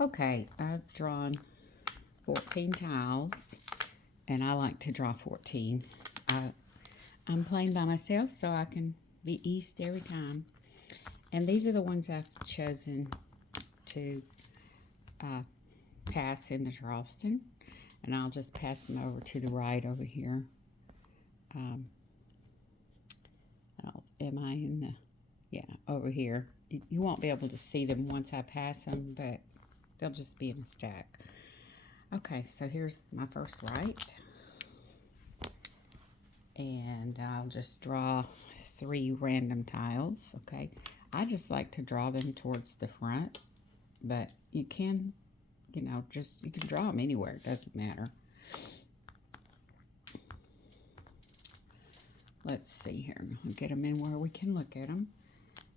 Okay, I've drawn 14 tiles, and I like to draw 14. I'm playing by myself, so I can be east every time. And these are the ones I've chosen to pass in the Charleston. And I'll just pass them over to the right over here. Am I in the... Yeah, over here. You won't be able to see them once I pass them, but they'll just be in a stack. Okay, so here's my first right. And I'll just draw 3 random tiles, okay? I just like to draw them towards the front, but you can, you can draw them anywhere. It doesn't matter. Let's see here. I'll get them in where we can look at them.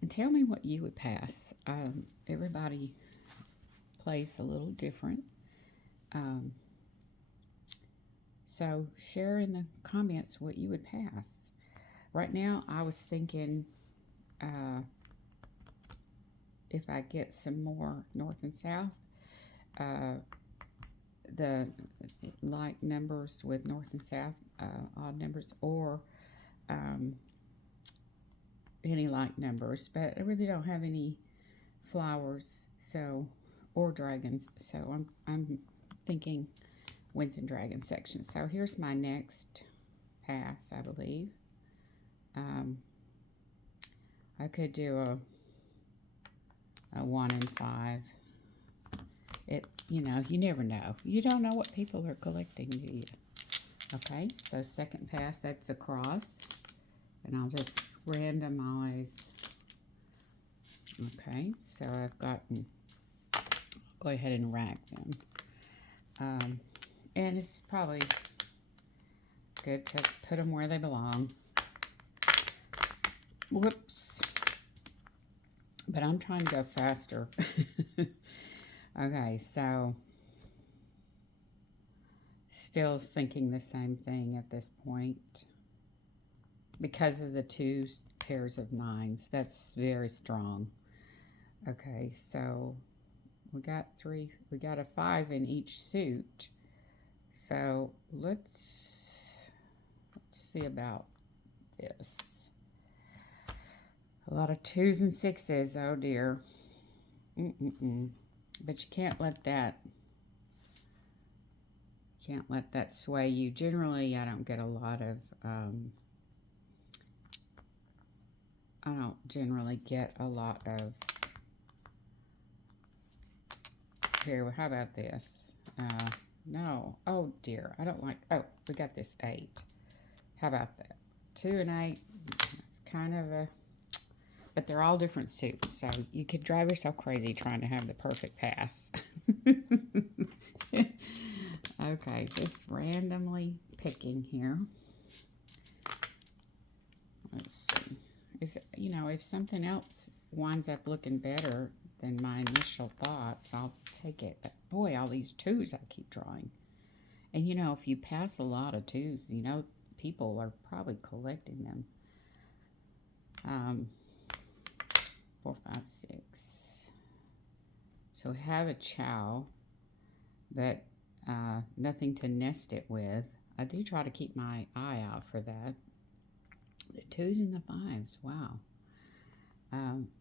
And tell me what you would pass. Everybody plays a little different. So share in the comments what you would pass. Right now, I was thinking if I get some more north and south, the like numbers with north and south, odd numbers, or any like numbers, but I really don't have any flowers, or dragons, so I'm thinking winds and dragons section. So here's my next pass, I believe. I could do a 1 and 5. You never know. You don't know what people are collecting, do you? Okay, so second pass, that's a cross. And I'll just randomize. Okay, so I've gotten, go ahead and rack them. And it's probably good to put them where they belong. Whoops. But I'm trying to go faster. Okay, so still thinking the same thing at this point. Because of the 2 pairs of 9s, that's very strong. Okay, so we got a 5 in each suit. So let's see about this. A lot of 2s and 6s, oh dear. But you can't let that sway you. Generally, I don't get a lot of here, how about this? No. Oh, dear. I don't like... Oh, we got this 8. How about that? 2 and 8. It's kind of a... But they're all different suits, so you could drive yourself crazy trying to have the perfect pass. Okay, just randomly picking here. Let's see. If something else winds up looking better than my initial thoughts, I'll take it. But boy, all these 2s I keep drawing. And if you pass a lot of 2s, people are probably collecting them. 4, 5, 6. So we have a chow, but nothing to nest it with. I do try to keep my eye out for that. The 2s and the 5s, wow.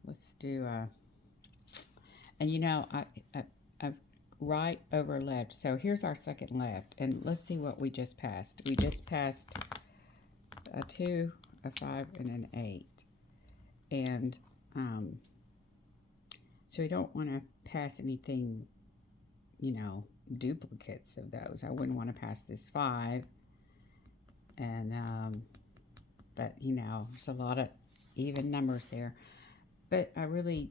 Let's do and I've right over left. So here's our second left, and let's see what we just passed. We just passed a 2, a 5, and an 8, and so we don't want to pass anything, duplicates of those. I wouldn't want to pass this 5, and but there's a lot of even numbers there. But I really,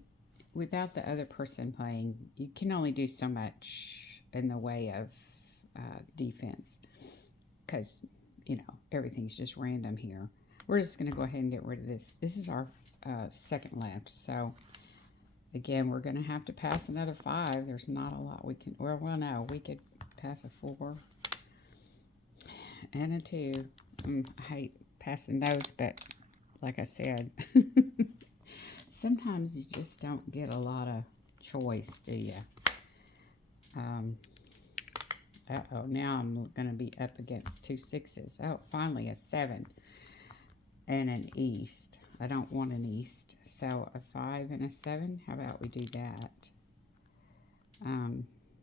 without the other person playing, you can only do so much in the way of defense, because everything's just random here. We're just going to go ahead and get rid of this. This is our second left, so again, we're going to have to pass another 5. There's not a lot we can, well, no, we could pass a 4 and a 2. I hate passing those, but like I said, sometimes you just don't get a lot of choice, do you? Uh-oh, now I'm going to be up against 2 6s. Oh, finally a 7 and an east. I don't want an east. So a 5 and a 7. How about we do that?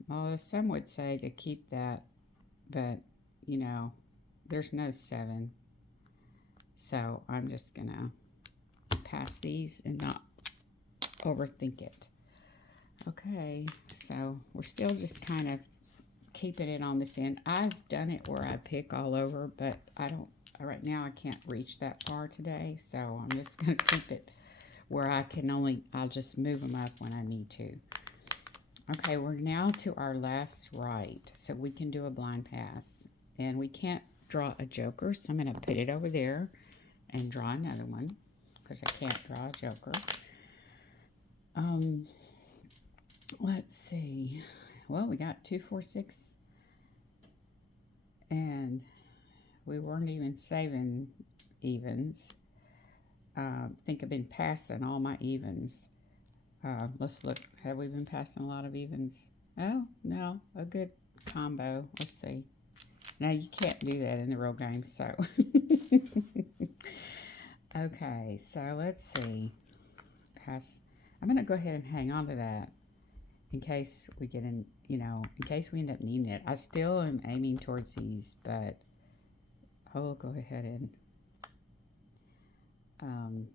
Well, some would say to keep that, but, you know, there's no 7. So I'm just going to pass these and not overthink it. Okay, so we're still just kind of keeping it on this end. I've done it where I pick all over, but I don't, right now I can't reach that far today, so I'm just going to keep it where I can only, I'll just move them up when I need to. Okay, we're now to our last right, so we can do a blind pass. And we can't draw a joker, so I'm going to put it over there and draw another one, because I can't draw a joker. Let's see. Well, we got 2 4 6, and we weren't even saving evens. I think I've been passing all my evens. Let's look. Have we been passing a lot of evens? Oh, no. A good combo. Let's see. Now, you can't do that in the real game, so. Okay, so let's see. Pass. I'm going to go ahead and hang on to that in case we get in, you know, in case we end up needing it. I still am aiming towards these, but I will go ahead and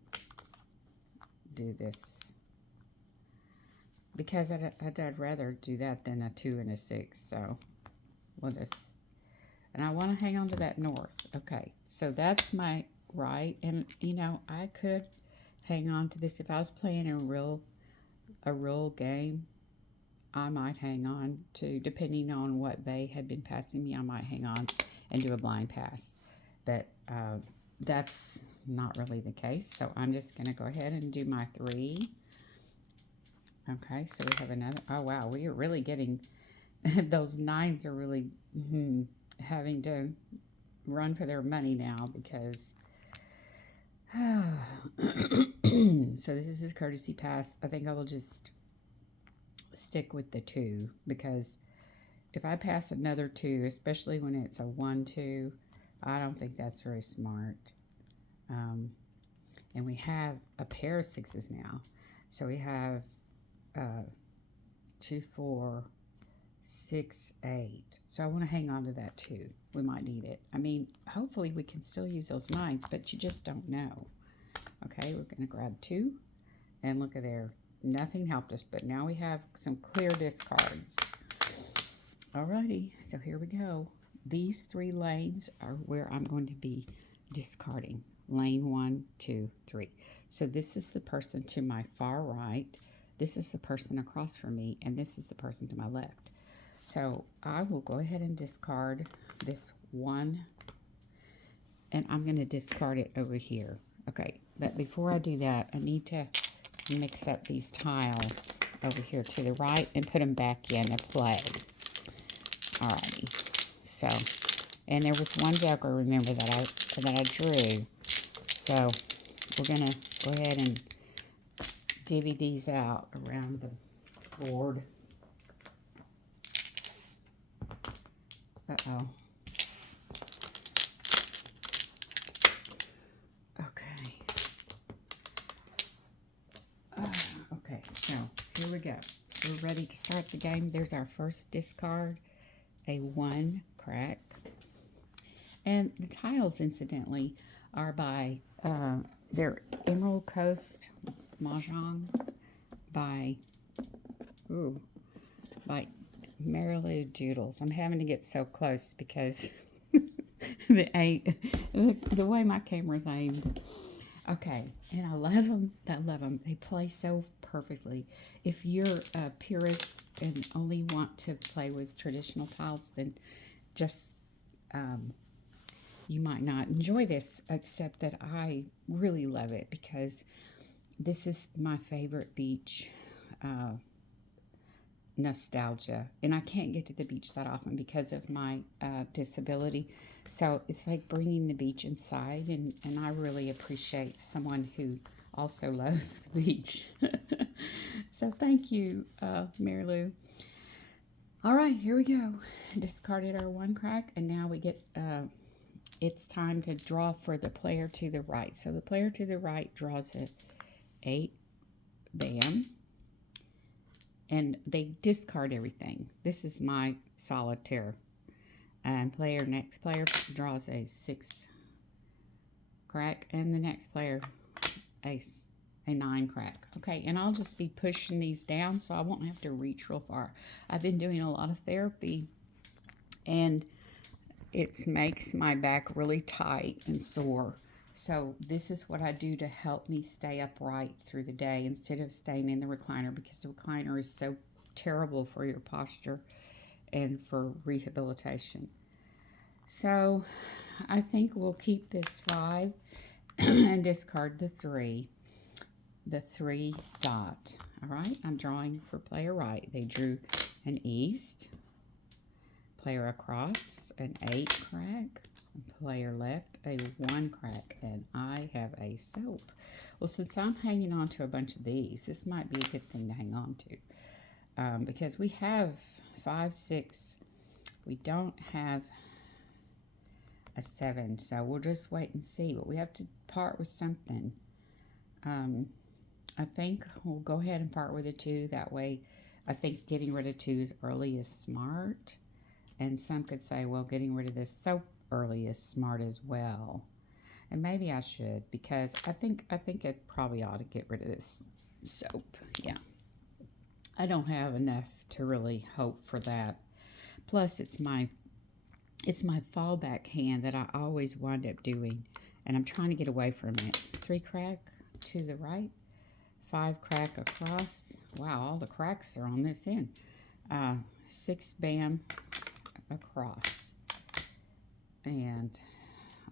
do this. Because I'd rather do that than a 2 and a 6. So we'll just, and I want to hang on to that north. Okay, so that's my right. And, you know, I could hang on to this. If I was playing a real game, I might hang on to, depending on what they had been passing me, I might hang on and do a blind pass. But that's not really the case. So I'm just going to go ahead and do my 3. Okay, so we have another. Oh, wow, we are really getting, those 9s are really having to run for their money now because, so this is a courtesy pass. I think I will just stick with the 2 because if I pass another 2, especially when it's a 1 2, I don't think that's very smart. And we have a pair of 6s now. So we have 2 4 6 8. So I want to hang on to that 2. We might need it. I mean, hopefully we can still use those 9s, but you just don't know. Okay, we're going to grab 2 and look at there. Nothing helped us, but now we have some clear discards. Alrighty, so here we go. These 3 lanes are where I'm going to be discarding. Lane 1, 2, 3. So this is the person to my far right. This is the person across from me, and this is the person to my left. So I will go ahead and discard this 1, and I'm going to discard it over here. Okay, but before I do that, I need to mix up these tiles over here to the right and put them back into play. Alrighty, so, and there was one joker, remember, that I drew. So we're going to go ahead and divvy these out around the board. Uh-oh. Okay. Okay, so here we go. We're ready to start the game. There's our first discard, a 1 crack. And the tiles, incidentally, are by, they're Emerald Coast Mahjong by Marilu Doodles. I'm having to get so close because the way my camera's aimed. Okay, and I love them. I love them. They play so perfectly. If you're a purist and only want to play with traditional tiles, then just you might not enjoy this, except that I really love it because this is my favorite beach nostalgia. And I can't get to the beach that often because of my disability. So it's like bringing the beach inside, and I really appreciate someone who also loves the beach. So thank you, Marilu. All right, here we go. Discarded our one crack, and now we get, it's time to draw for the player to the right. So the player to the right draws a 8, bam, and they discard everything. This is my solitaire. And next player draws a 6 crack, and the next player a 9 crack. Okay, and I'll just be pushing these down so I won't have to reach real far. I've been doing a lot of therapy, and it makes my back really tight and sore. So this is what I do to help me stay upright through the day instead of staying in the recliner, because the recliner is so terrible for your posture and for rehabilitation. So I think we'll keep this 5 and discard the 3 dot. All right, I'm drawing for player right. They drew an east, player across an 8 crack, player left a 1 crack, and I have a soap. Well, since I'm hanging on to a bunch of these, this might be a good thing to hang on to, because we have 5, 6. We don't have a 7, so we'll just wait and see. But we have to part with something. I think we'll go ahead and part with a 2. That way, I think getting rid of 2s early is smart. And some could say, well, getting rid of this soap early is smart as well. And maybe I should, because I think it probably ought to get rid of this soap. Yeah. I don't have enough to really hope for that. Plus, it's my fallback hand that I always wind up doing, and I'm trying to get away from it. 3 crack to the right, 5 crack across. Wow, all the cracks are on this end. 6 bam across, and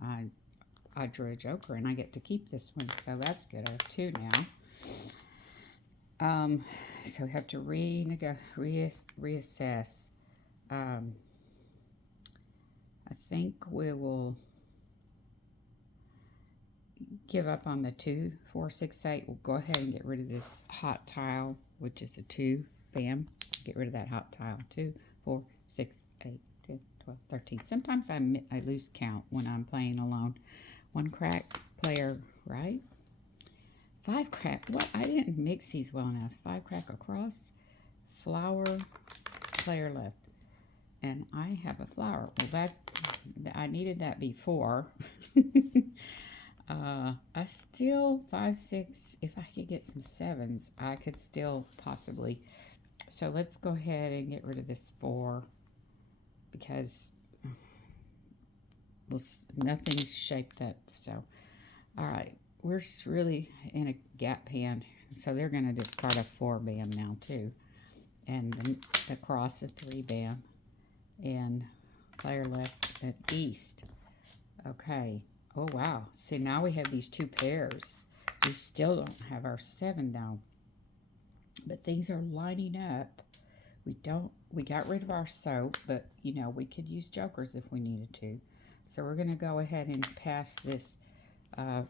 I drew a joker, and I get to keep this one, so that's good. I have 2 now. So we have to reassess. I think we will give up on the 2, 4, 6, 8. We'll go ahead and get rid of this hot tile, which is a 2. Bam. Get rid of that hot tile. 2, 4, 6, 8, 10, 12, 13. Sometimes I lose count when I'm playing alone. 1 crack, player right. 5 crack. What? I didn't mix these well enough. 5 crack across, flower, player left. And I have a flower. Well, I needed that before. I still 5, 6. If I could get some 7s, I could still possibly. So let's go ahead and get rid of this 4, because nothing's shaped up. So, all right, we're really in a gap hand. So they're going to discard a 4 bam now too, and then across a 3 bam, and player left at east. Okay. Oh, wow. See, now we have these 2 pairs. We still don't have our 7 though. But things are lining up. We got rid of our soap, but, you know, we could use jokers if we needed to. So we're going to go ahead and pass this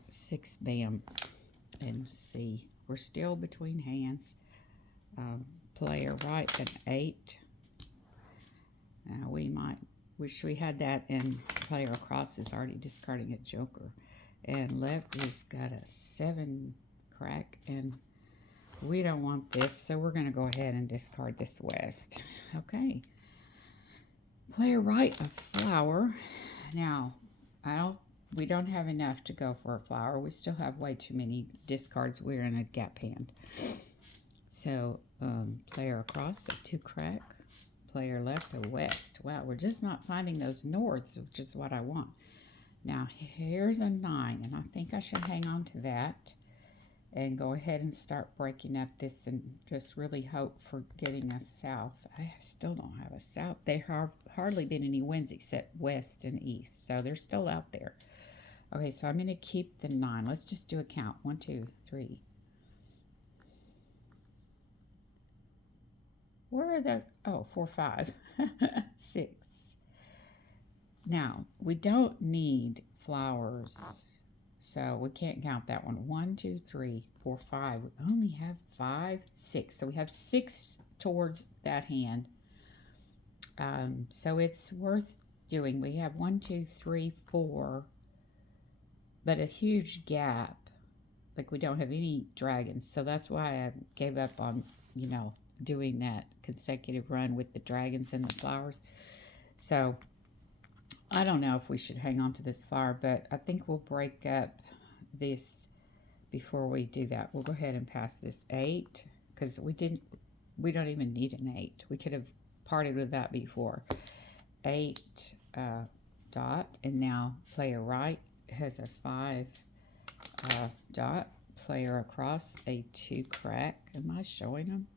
6 bam and see. We're still between hands. Player right at 8. We might wish we had that, and player across is already discarding a joker. And left has got a 7 crack, and we don't want this, so we're going to go ahead and discard this west. Okay. Player right, a flower. Now, we don't have enough to go for a flower. We still have way too many discards. We're in a gap hand. So, player across, a 2 crack. Player left, a west. Wow, we're just not finding those norths, which is what I want. Now, here's a 9, and I think I should hang on to that and go ahead and start breaking up this and just really hope for getting a south. I still don't have a south. There have hardly been any winds except west and east, so they're still out there. Okay, so I'm going to keep the 9. Let's just do a count. 1, 2, 3. Where are the, 4, 5, 6. Now, we don't need flowers, so we can't count that one. 1, 2, 3, 4, 5. We only have 5, 6. So we have 6 towards that hand. So it's worth doing. We have 1, 2, 3, 4, but a huge gap. Like we don't have any dragons. So that's why I gave up on, doing that consecutive run with the dragons and the flowers. So I don't know if we should hang on to this flower, but I think we'll break up this before we do that. We'll go ahead and pass this 8 because we don't even need an 8. We could have parted with that before. 8 dot, and now player right has a 5 dot, player across a 2 crack. Am I showing them?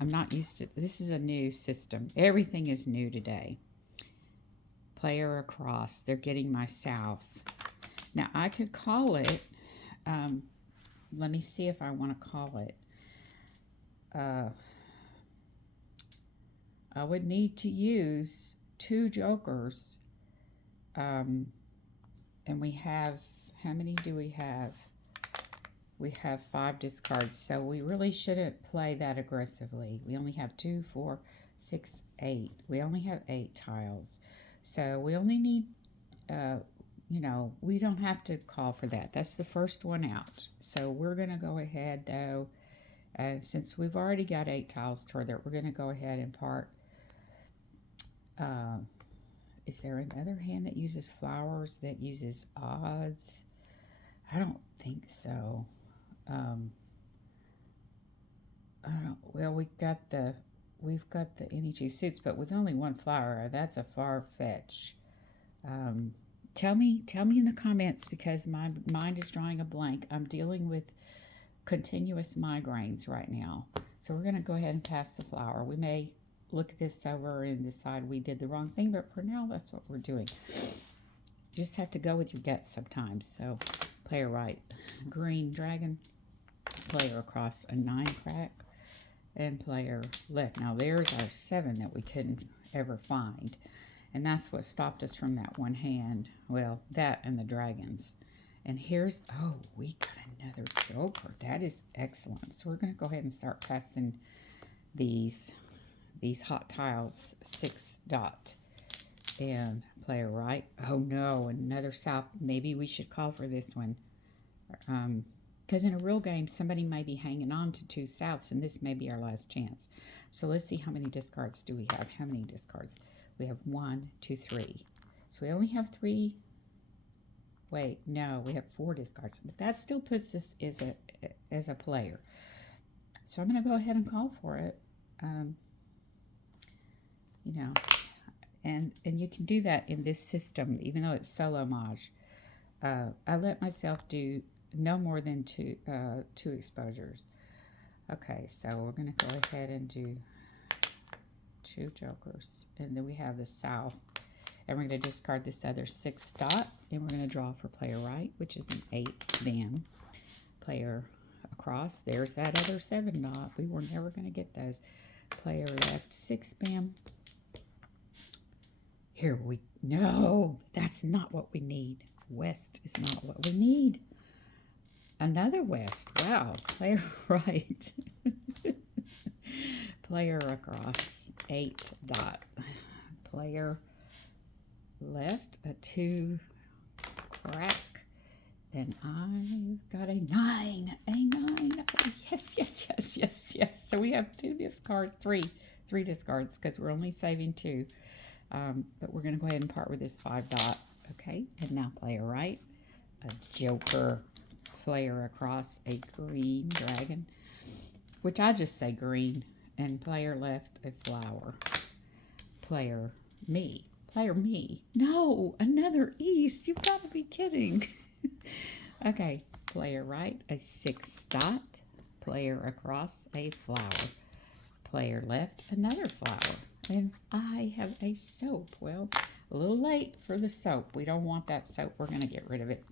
I'm not used to, this is a new system. Everything is new today. Player across, they're getting my south. Now I could call it, let me see if I want to call it. I would need to use 2 jokers. And we have, how many do we have? We have 5 discards, so we really shouldn't play that aggressively. We only have 2, 4, 6, 8. We only have 8 tiles. So we only need, we don't have to call for that. That's the first one out. So we're going to go ahead, though, since we've already got 8 tiles toward it, we're going to go ahead and part. Is there another hand that uses flowers that uses odds? I don't think so. Well, we've got the any 2 suits, but with only 1 flower, that's a far fetch. Tell me in the comments, because my mind is drawing a blank. I'm dealing with continuous migraines right now. So we're going to go ahead and pass the flower. We may look this over and decide we did the wrong thing, but for now, that's what we're doing. You just have to go with your gut sometimes. So player right, green dragon, player across a 9 crack, and player left. Now there's our 7 that we couldn't ever find, and that's what stopped us from that one hand. Well, that and the dragons. And here's, oh, we got another joker. That is excellent. So we're going to go ahead and start passing these hot tiles. 6 dot, and player right. Oh no, another south. Maybe we should call for this one, because in a real game somebody may be hanging on to 2 souths, and this may be our last chance. So let's see, how many discards do we have? How many discards? We have 1, 2, 3. So we only have 3. Wait, no, we have 4 discards, but that still puts us as a player. So I'm going to go ahead and call for it. And you can do that in this system, even though it's solo Maj. I let myself do no more than 2 exposures. Okay, so we're going to go ahead and do 2 jokers, and then we have the south, and we're going to discard this other 6 dot, and we're going to draw for player right, which is an 8 bam. Player across, there's that other 7 dot. We were never going to get those. Player left, 6 bam. No, that's not what we need. West is not what we need. Another west. Wow. Player right. Player across, 8 dot. Player left, a 2 crack. And I've got a 9. A 9. Oh, yes. So we have 2 discards, 3 discards, because we're only saving 2. But we're going to go ahead and part with this 5 dot. Okay, and now player right, a joker. Player across, a green dragon, which I just say green, and player left, a flower. Player me. No, another east. You've got to be kidding. Okay, player right, a 6 dot. Player across, a flower. Player left, another flower. And I have a soap. Well, a little late for the soap. We don't want that soap. We're going to get rid of it.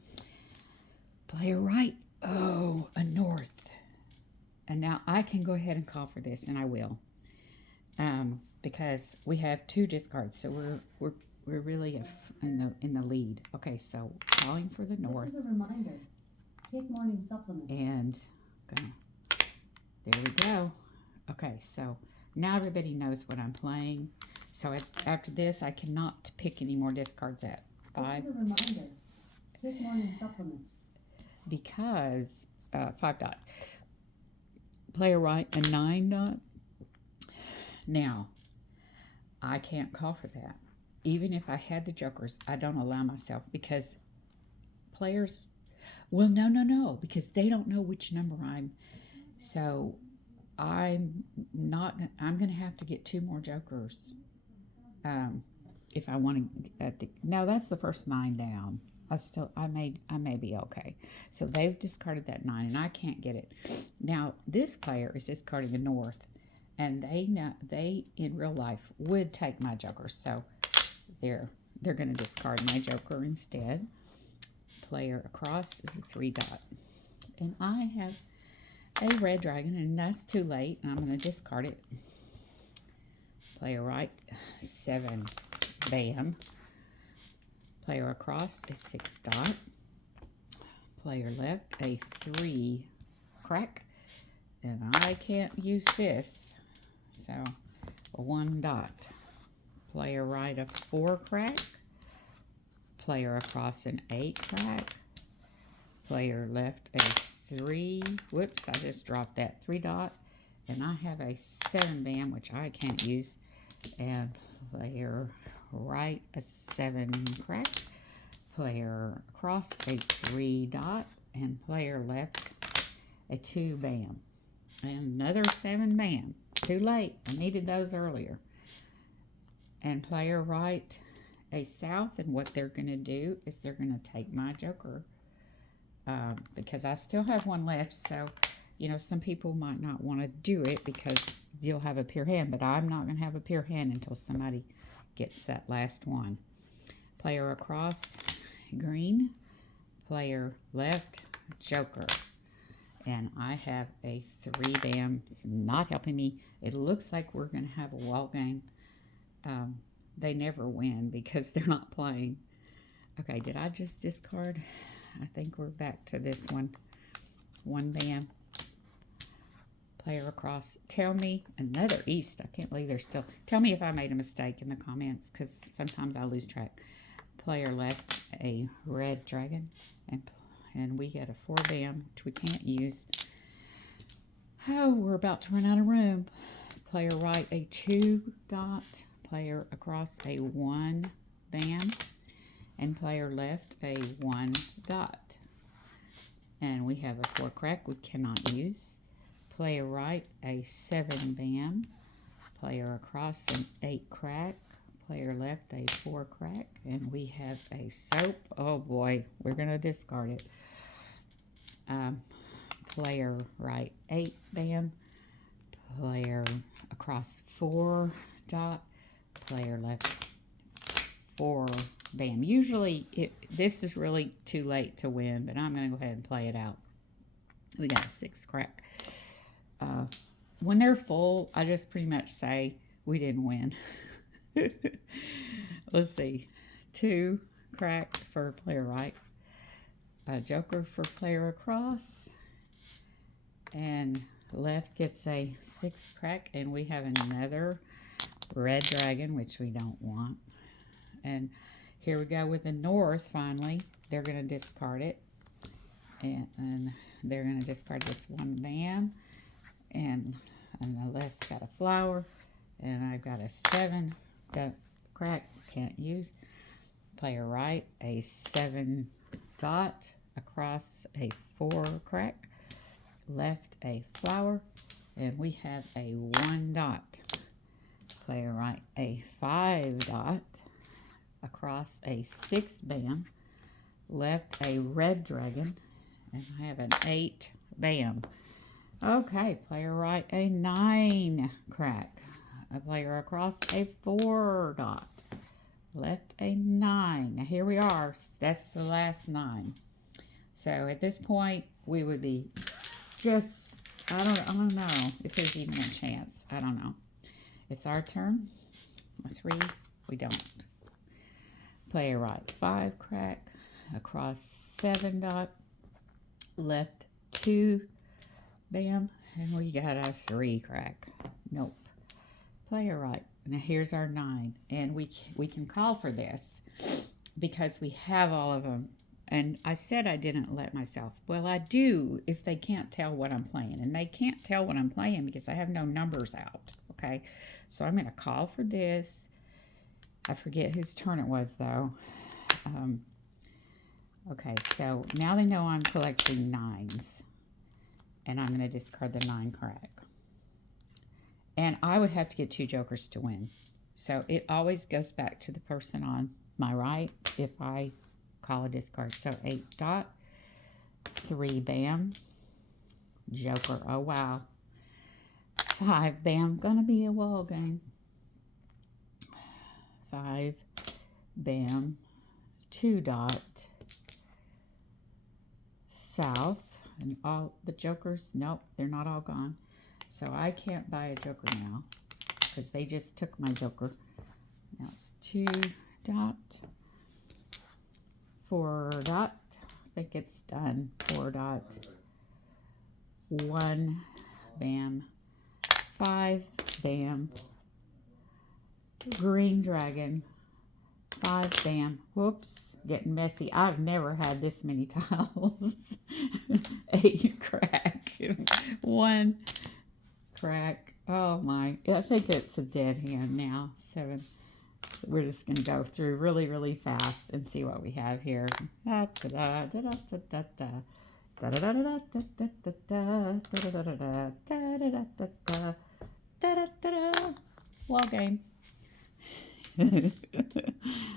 Player right. Oh, a north. And now I can go ahead and call for this, and I will. Because we have 2 discards, so we're really in the lead. Okay, so calling for the north. This is a reminder. Take morning supplements. And there we go. Okay, so now everybody knows what I'm playing. So after this, I cannot pick any more discards at 5. This is a reminder. Take morning supplements. Because 5 dot. Player right, a 9 dot. Now, I can't call for that. Even if I had the jokers, I don't allow myself because players, well, no, because they don't know which number I'm. So I'm going to have to get 2 more jokers. If I want to, no, that's the first 9 down. I may be okay. So they've discarded that 9 and I can't get it. Now this player is discarding a north and they in real life would take my joker. So they're going to discard my joker instead. Player across is a 3 dot. And I have a red dragon and that's too late. I'm going to discard it. Player right, 7, bam. Player across is 6 dot. Player left, a 3 crack. And I can't use this. So, a 1 dot. Player right, a 4 crack. Player across, an 8 crack. Player left, a 3. Whoops, I just dropped that 3 dot. And I have a 7 bam, which I can't use. And player right, a 7 crack. Player across, a 3 dot. And player left, a 2 bam. And another 7 bam. Too late. I needed those earlier. And player right, a south. And what they're going to do is they're going to take my joker. Because I still have 1 left. So, you know, some people might not want to do it because you'll have a pure hand. But I'm not going to have a pure hand until somebody gets that last one. Player across, green. Player left, joker. And I have a 3 bam. It's not helping me. It looks like we're going to have a wall game. They never win because they're not playing. Okay, did I just discard? I think we're back to this one. 1 bam. Player across. Tell me, another east. I can't believe they're still. Tell me if I made a mistake in the comments because sometimes I lose track. Player left, a red dragon. And we had a 4 bam, which we can't use. Oh, we're about to run out of room. Player right, a 2 dot. Player across, a 1 bam. And player left, a 1 dot. And we have a 4 crack we cannot use. Player right, a 7 bam. Player across, an 8 crack. Player left, a 4 crack. And we have a soap. Oh boy, we're going to discard it. Player right, 8 bam. Player across, 4 dot. Player left, 4 bam. Usually, this is really too late to win, but I'm going to go ahead and play it out. We got a 6 crack. When they're full, I just pretty much say we didn't win. Let's see. 2 crack for player right. A joker for player across. And left gets a 6 crack. And we have another red dragon, which we don't want. And here we go with the north finally. They're going to discard it. And they're going to discard this 1 bam. And on the left's got a flower. And I've got a 7 crack. Can't use. Player right, a 7 dot. Across, a 4 crack. Left, a flower. And we have a 1 dot. Player right, a 5 dot. Across, a 6 bam. Left, a red dragon. And I have an 8 bam. Okay, player right, a 9 crack. A player across, a 4 dot. Left, a 9. Now here we are. That's the last 9. So at this point, we would be just, I don't know if there's even a chance. I don't know. It's our turn. A 3, we don't. Player right, 5 crack. Across, 7 dot. Left, 2 bam. And we got a 3 crack. Nope. Player right, now here's our 9. And we can call for this because we have all of them. And I said I didn't let myself. Well, I do if they can't tell what I'm playing. And they can't tell what I'm playing because I have no numbers out. Okay, so I'm going to call for this. I forget whose turn it was, though. Okay, so now they know I'm collecting 9s. And I'm going to discard the 9 crack. And I would have to get 2 jokers to win. So it always goes back to the person on my right if I call a discard. So 8 dot, 3 bam, joker, oh wow, 5 bam, gonna be a wall game, 5 bam, 2 dot, south, and all the jokers, nope, they're not all gone. So I can't buy a joker now because they just took my joker. Now it's 2 dot, 4 dot, I think it's done, 4 dot, 1 bam, 5 bam, green dragon, 5 bam, whoops, getting messy. I've never had this many tiles. 8 crack, 1 crack, oh my, I think it's a dead hand now. 7. We're just going to go through really, really fast and see what we have here. Wall game.